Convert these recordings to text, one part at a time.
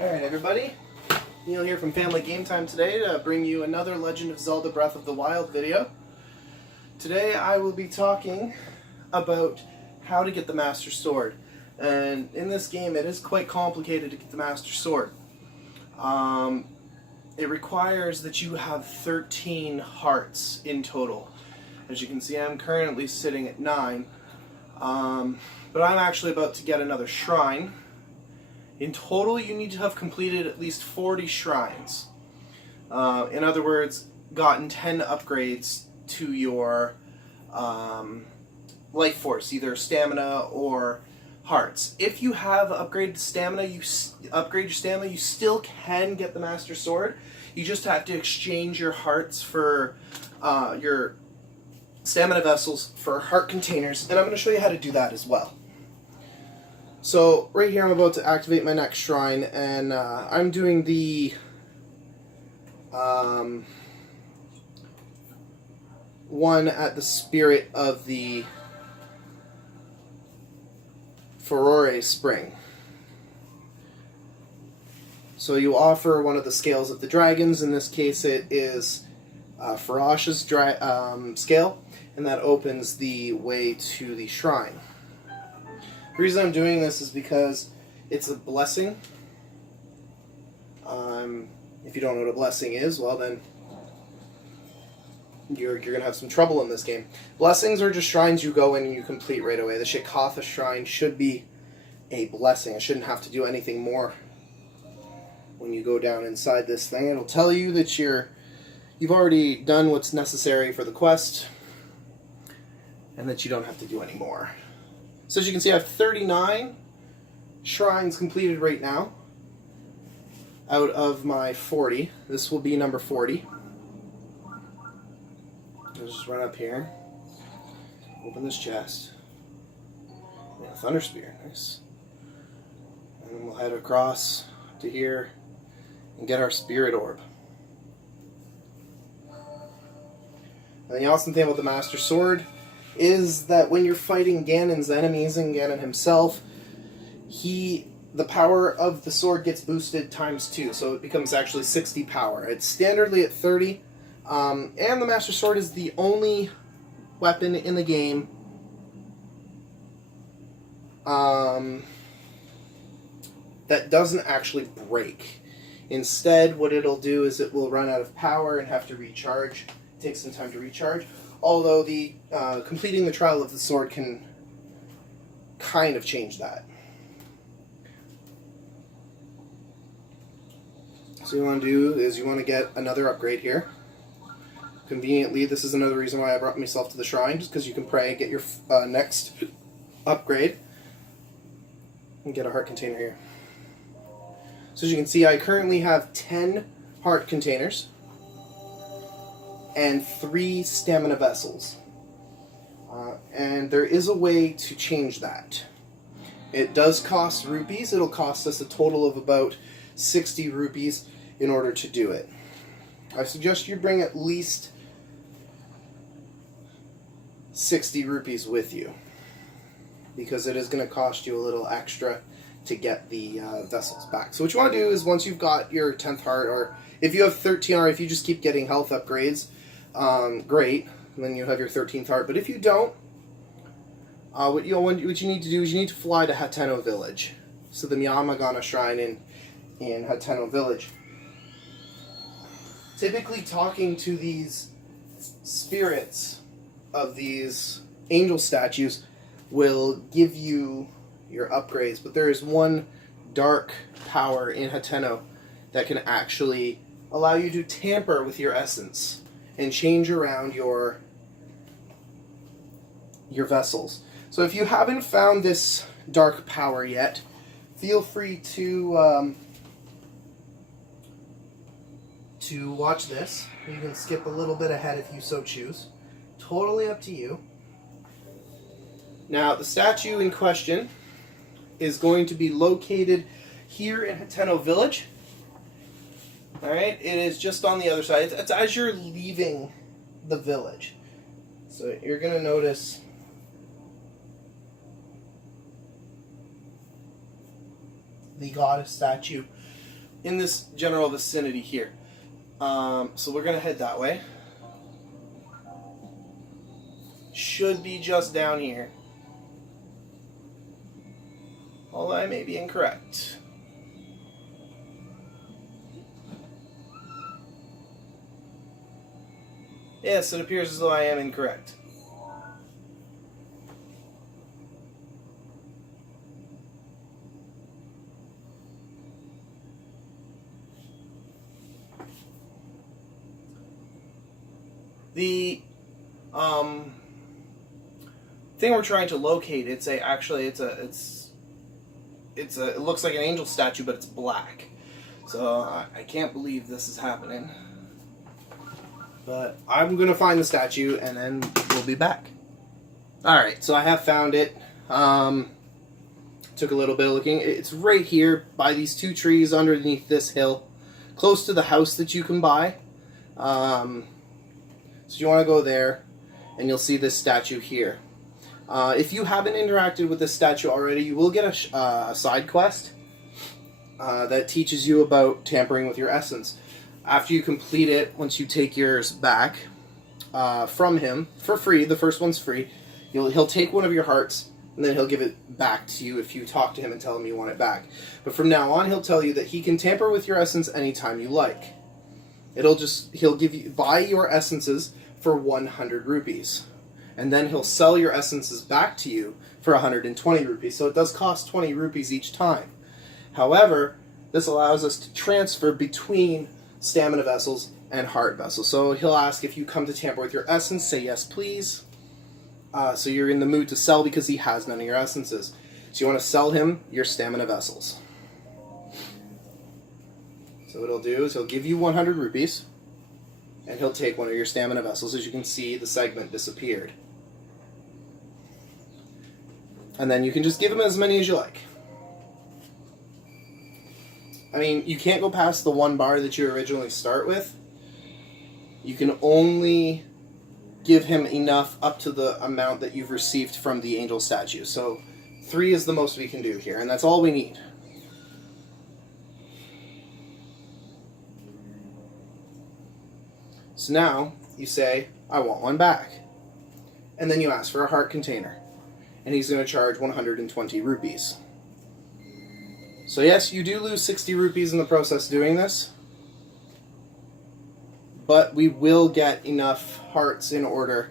Alright everybody, Neil here from Family Game Time today to bring you another Legend of Zelda Breath of the Wild video. Today I will be talking about how to get the Master Sword. And in this game it is quite complicated to get the Master Sword. It requires that you have 13 hearts in total. As you can see, I'm currently sitting at 9. But I'm actually about to get another shrine. In total, you need to have completed at least 40 shrines. In other words, gotten 10 upgrades to your life force, either stamina or hearts. If you have upgraded stamina, upgrade your stamina, you still can get the Master Sword. You just have to exchange your hearts for your stamina vessels for heart containers, and I'm going to show you how to do that as well. So right here I'm about to activate my next shrine, and I'm doing the one at the spirit of the Furore Spring. So you offer one of the scales of the dragons. In this case it is Farash's scale, and that opens the way to the shrine. The reason I'm doing this is because it's a blessing. If you don't know what a blessing is, well then you're going to have some trouble in this game. Blessings are just shrines you go in and you complete right away. The Shikatha shrine should be a blessing. I shouldn't have to do anything more. When you go down inside this thing, it'll tell you that you've already done what's necessary for the quest and that you don't have to do any more. So as you can see, I have 39 shrines completed right now out of my 40. This will be number 40. I'll just run up here, open this chest, and a Thunder Spear, nice. And then we'll head across to here and get our Spirit Orb. And the awesome thing about the Master Sword is that when you're fighting Ganon's enemies and Ganon himself, the power of the sword gets boosted ×2, so it becomes actually 60 power. It's standardly at 30, and the Master Sword is the only weapon in the game that doesn't actually break. Instead, what it'll do is it will run out of power and have to recharge. It takes some time to recharge. Although the completing the Trial of the Sword can kind of change that. So what you want to do is you want to get another upgrade here. Conveniently, this is another reason why I brought myself to the shrine, just because you can pray and get your next upgrade and get a heart container here. So as you can see, I currently have 10 heart containers and 3 stamina vessels. And there is a way to change that. It does cost rupees. It'll cost us a total of about 60 rupees in order to do it. I suggest you bring at least 60 rupees with you, because it is going to cost you a little extra to get the vessels back. So what you want to do is, once you've got your 10th heart, or if you have 13, or if you just keep getting health upgrades, great, and then you have your 13th heart. But if you don't, what you need to do is you need to fly to Hateno Village. So the Miyamagana Shrine in Hateno Village. Typically, talking to these spirits of these angel statues will give you your upgrades, but there is one dark power in Hateno that can actually allow you to tamper with your essence and change around your vessels. So if you haven't found this dark power yet, feel free to watch this. You can skip a little bit ahead if you so choose. Totally up to you. Now, the statue in question is going to be located here in Hateno Village. Alright, it is just on the other side. It's as you're leaving the village. So you're going to notice the goddess statue in this general vicinity here. So we're going to head that way. Should be just down here. Although I may be incorrect. Yes, it appears as though I am incorrect. The thing we're trying to locate, it looks like an angel statue, but it's black. So I can't believe this is happening. But I'm gonna find the statue and then we'll be back. Alright, so I have found it. Took a little bit of looking. It's right here by these two trees underneath this hill, close to the house that you can buy. So you want to go there, and you'll see this statue here. If you haven't interacted with this statue already, you will get a side quest that teaches you about tampering with your essence. After you complete it, once you take yours back from him for free, the first one's free, he'll take one of your hearts, and then he'll give it back to you if you talk to him and tell him you want it back. But from now on, he'll tell you that he can tamper with your essence anytime you like. He'll buy your essences for 100 rupees. And then he'll sell your essences back to you for 120 rupees. So it does cost 20 rupees each time. However, this allows us to transfer between stamina vessels and heart vessels. So he'll ask if you come to tamper with your essence, say yes please. So you're in the mood to sell because he has none of your essences. So you want to sell him your stamina vessels. So what he'll do is he'll give you 100 rupees, and he'll take one of your stamina vessels. As you can see, the segment disappeared. And then you can just give him as many as you like. I mean, you can't go past the 1 bar that you originally start with. You can only give him enough up to the amount that you've received from the angel statue. So 3 is the most we can do here, and that's all we need. So now, you say, I want one back. And then you ask for a heart container. And he's going to charge 120 rupees. So yes, you do lose 60 rupees in the process doing this. But we will get enough hearts in order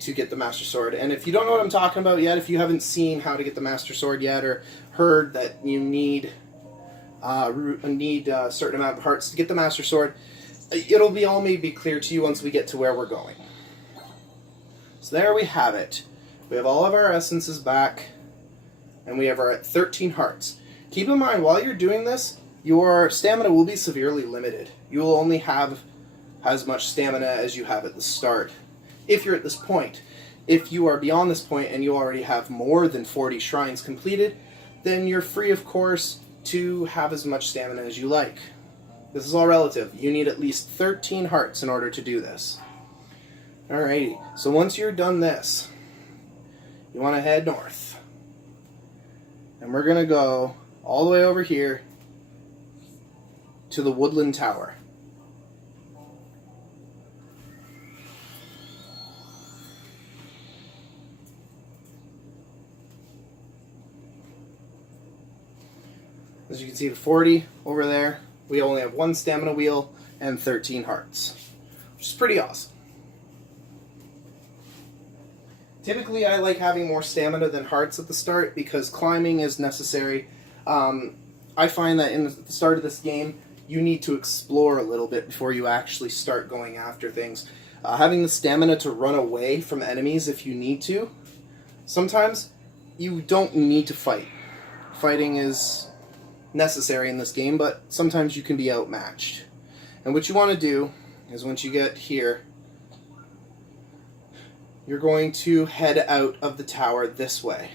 to get the Master Sword. And if you don't know what I'm talking about yet, if you haven't seen how to get the Master Sword yet, or heard that you need a certain amount of hearts to get the Master Sword, it'll be all maybe clear to you once we get to where we're going. So there we have it. We have all of our essences back, and we have our 13 hearts. Keep in mind, while you're doing this, your stamina will be severely limited. You will only have as much stamina as you have at the start, if you're at this point. If you are beyond this point and you already have more than 40 shrines completed, then you're free, of course, to have as much stamina as you like. This is all relative. You need at least 13 hearts in order to do this. Alrighty, so once you're done this, you want to head north. And we're going to go all the way over here to the Woodland Tower. As you can see, the 40 over there, we only have 1 stamina wheel and 13 hearts, which is pretty awesome. Typically, I like having more stamina than hearts at the start because climbing is necessary. I find that in the start of this game, you need to explore a little bit before you actually start going after things. Having the stamina to run away from enemies if you need to. Sometimes you don't need to fight. Fighting is necessary in this game, but sometimes you can be outmatched. And what you want to do is once you get here, you're going to head out of the tower this way.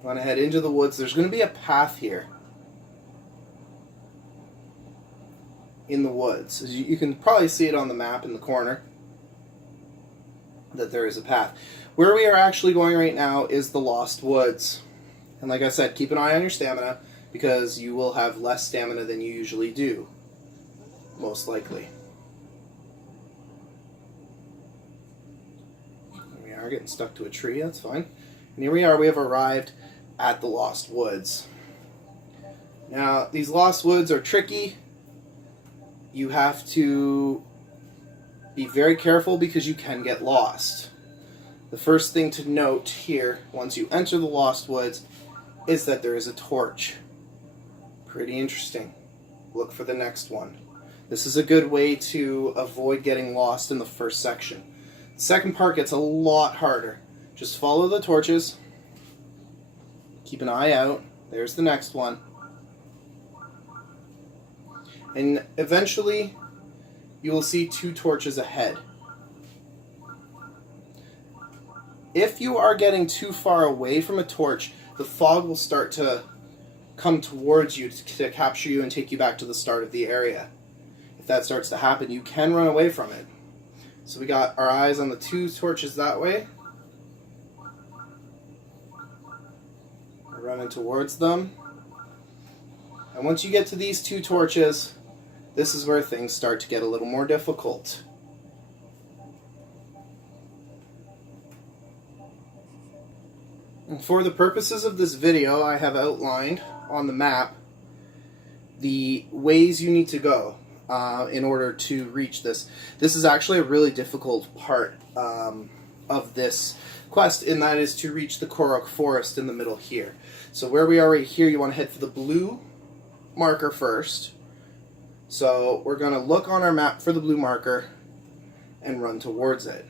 You want to head into the woods. There's going to be a path here in the woods. As you can probably see it on the map in the corner that there is a path. Where we are actually going right now is the Lost Woods. And like I said, keep an eye on your stamina, because you will have less stamina than you usually do, most likely. There we are, getting stuck to a tree, that's fine. And here we are, we have arrived at the Lost Woods. Now, these Lost Woods are tricky. You have to be very careful because you can get lost. The first thing to note here, once you enter the Lost Woods, is that there is a torch. Pretty interesting. Look for the next one. This is a good way to avoid getting lost in the first section. The second part gets a lot harder. Just follow the torches. Keep an eye out. There's the next one. And eventually, you will see 2 torches ahead. If you are getting too far away from a torch, the fog will start to come towards you to capture you and take you back to the start of the area. If that starts to happen, you can run away from it. So we got our eyes on the 2 torches that way. We're running towards them. And once you get to these 2 torches, this is where things start to get a little more difficult. And for the purposes of this video, I have outlined on the map the ways you need to go in order to reach this. This is actually a really difficult part of this quest, and that is to reach the Korok Forest in the middle here. So where we are right here, you want to head for the blue marker first. So we're going to look on our map for the blue marker and run towards it.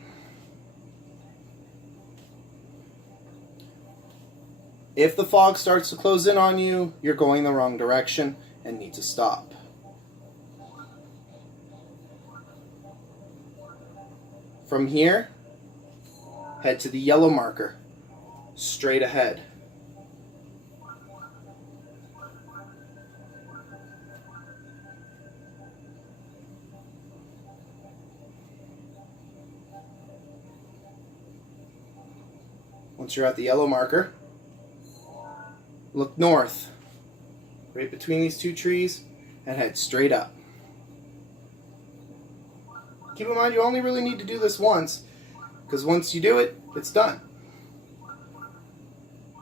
If the fog starts to close in on you, you're going the wrong direction and need to stop. From here, head to the yellow marker, straight ahead. Once you're at the yellow marker, look north, right between these 2 trees, and head straight up. Keep in mind, you only really need to do this once, because once you do it, it's done.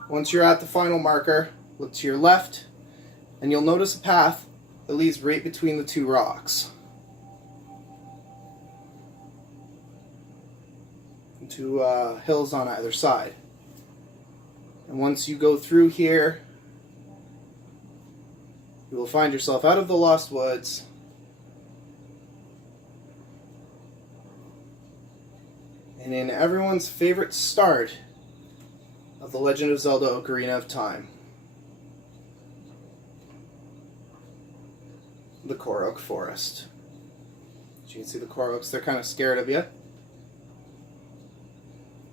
Once you're at the final marker, look to your left, and you'll notice a path that leads right between the 2 rocks. 2 hills on either side. And once you go through here, you will find yourself out of the Lost Woods and in everyone's favorite start of The Legend of Zelda: Ocarina of Time, the Korok Forest. As you can see, the Koroks, they're kind of scared of you.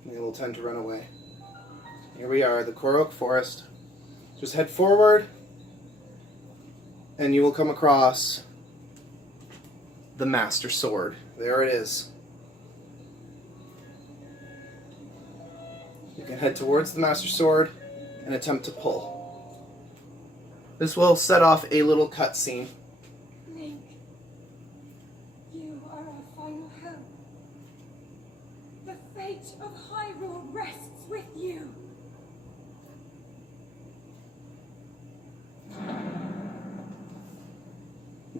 They will tend to run away. Here we are, the Korok Forest. Just head forward, and you will come across the Master Sword. There it is. You can head towards the Master Sword and attempt to pull. This will set off a little cutscene. Link, you are our final hope. The fate of Hyrule rests with you.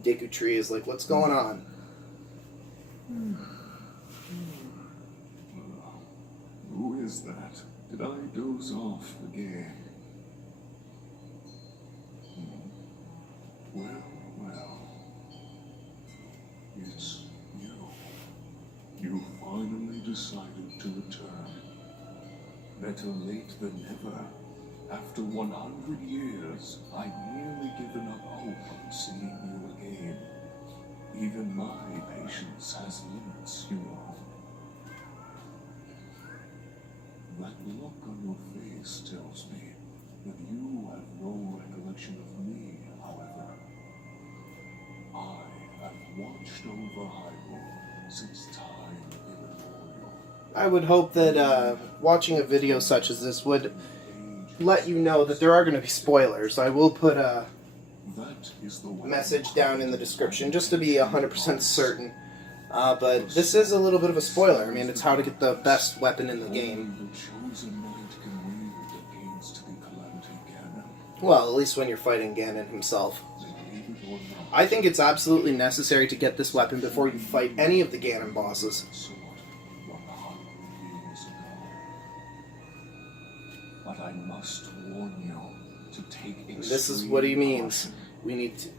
Deku Tree is like, what's going on? Who is that? Did I doze off again? Well, well. It's you. You finally decided to return. Better late than never. After 100 years, I'd nearly given up hope on seeing you again. Even my patience has limits, you know. That look on your face tells me that you have no recollection of me, however. I have watched over Hyrule since time immemorial. I would hope that watching a video such as this would let you know that there are going to be spoilers. I will put a That is the way. message down in the description just to be 100% certain. But this is a little bit of a spoiler. I mean, it's how to get the best weapon in the game. Only the chosen knight can wield against the Calamity Ganon. Well, at least when you're fighting Ganon himself. Believe it or not, I think it's absolutely necessary to get this weapon before you fight any of the Ganon bosses. the sword 100 years ago. But I must warn you to take This is what he means. We need to.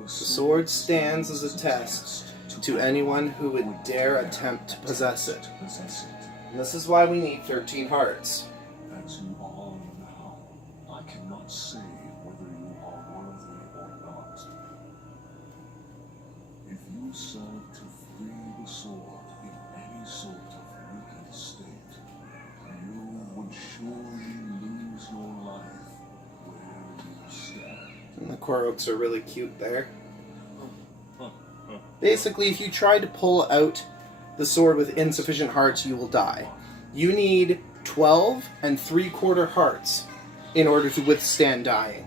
The sword stands as a test to anyone who would dare attempt to possess it. And this is why we need 13 hearts. As you are now, I cannot say whether you are worthy or not. If you sought to free the sword in any sort of wicked state, you would surely lose your life where you stand. And the Koroks are really cute there. Basically, if you try to pull out the sword with insufficient hearts, you will die. You need 12 and 3/4 hearts in order to withstand dying.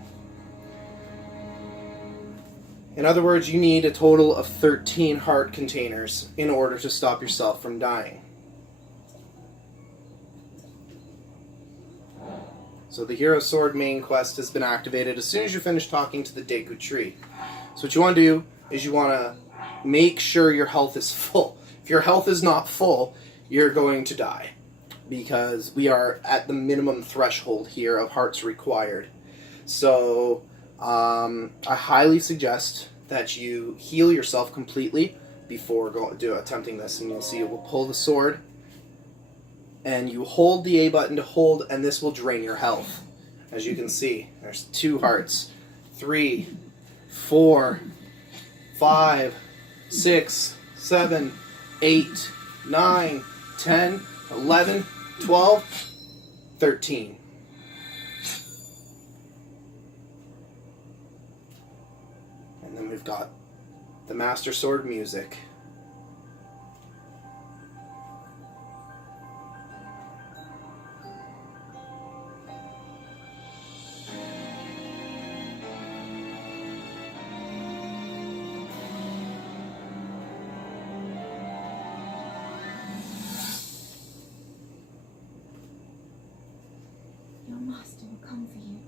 In other words, you need a total of 13 heart containers in order to stop yourself from dying. So the Hero Sword main quest has been activated as soon as you finish talking to the Deku Tree. So what you want to do is you want to make sure your health is full. If your health is not full, you're going to die. Because we are at the minimum threshold here of hearts required. So I highly suggest that you heal yourself completely before attempting this. And you'll see it will pull the sword. And you hold the A button to hold, and this will drain your health. As you can see, there's 2 hearts. 3, 4, 5, 6, 7, 8, 9, 10, 11, 12, 13. And then we've got the Master Sword music. Your master will come for you.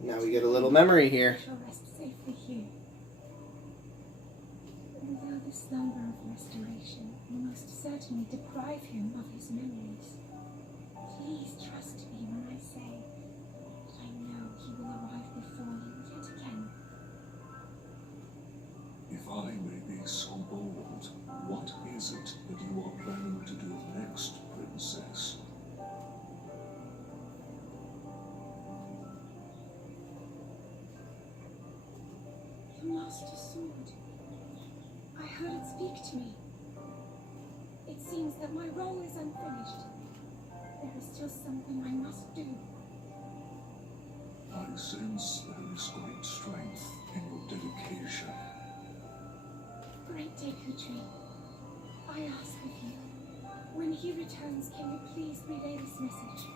Now we get a little memory here. You shall rest safely here. Although the slumber of restoration will most certainly deprive him of his memories, please trust me when I say that I know he will arrive before you yet again. If I may be so bold, what is it that you are planning to do next, Princess? The Master Sword. I heard it speak to me. It seems that my role is unfinished. There is still something I must do. I sense there is great strength in your dedication. Great Deku Tree, I ask of you, when he returns, can you please relay this message?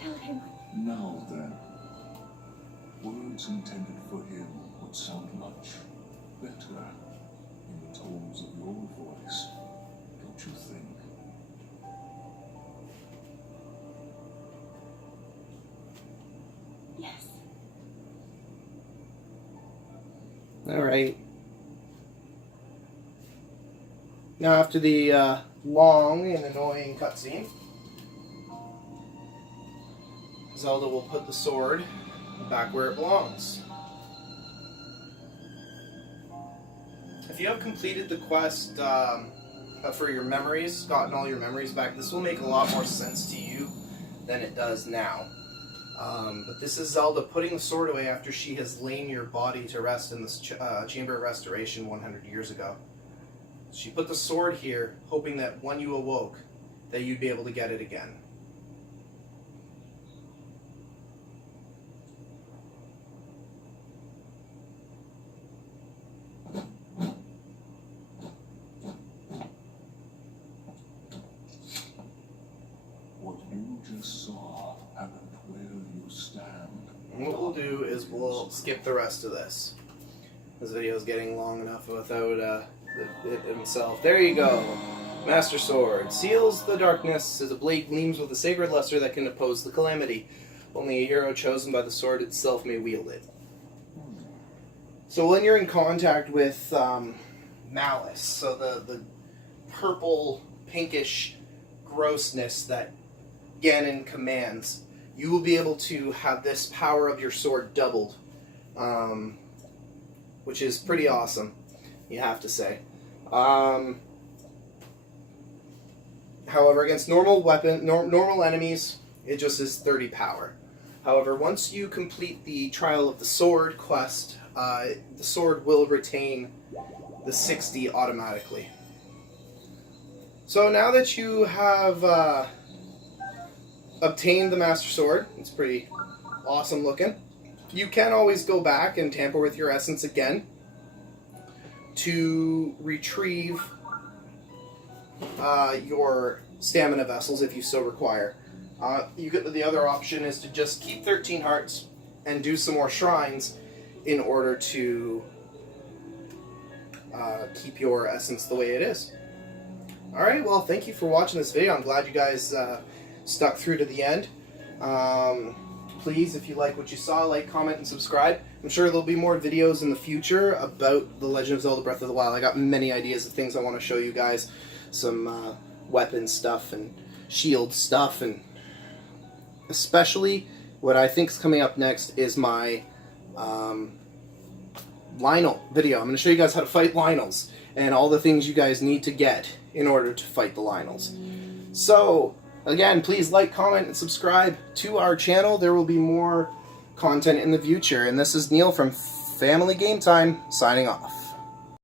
Tell him. Now then, words intended for him would sound much better in the tones of your voice, don't you think? Yes. All right. Now, after the long and annoying cutscene, Zelda will put the sword back where it belongs. If you have completed the quest for your memories, gotten all your memories back, this will make a lot more sense to you than it does now. But this is Zelda putting the sword away after she has lain your body to rest in this Chamber of Restoration 100 years ago. She put the sword here, hoping that when you awoke, that you'd be able to get it again. What you just saw happened where you stand. And what we'll do is we'll skip the rest of this. This video is getting long enough without it himself. There you go. Master Sword. Seals the darkness as a blade gleams with a sacred luster that can oppose the calamity. Only a hero chosen by the sword itself may wield it. So when you're in contact with Malice, so the purple, pinkish grossness that Ganon commands, you will be able to have this power of your sword doubled, which is pretty awesome, you have to say. However, against normal enemies, it just is 30 power. However, once you complete the Trial of the Sword quest, the sword will retain the 60 automatically. So now that you have obtained the Master Sword, it's pretty awesome looking, you can always go back and tamper with your essence again to retrieve your stamina vessels if you so require. The other option is to just keep 13 hearts and do some more shrines in order to keep your essence the way it is. Alright, well, thank you for watching this video. I'm glad you guys stuck through to the end. Please, if you like what you saw, like, comment, and subscribe. I'm sure there'll be more videos in the future about The Legend of Zelda Breath of the Wild. I got many ideas of things I want to show you guys. Some weapon stuff and shield stuff, and especially what I think is coming up next is my Lynel video. I'm going to show you guys how to fight Lynels and all the things you guys need to get in order to fight the Lynels. So, again, please like, comment, and subscribe to our channel. There will be more content in the future. And this is Neil from Family Game Time, signing off.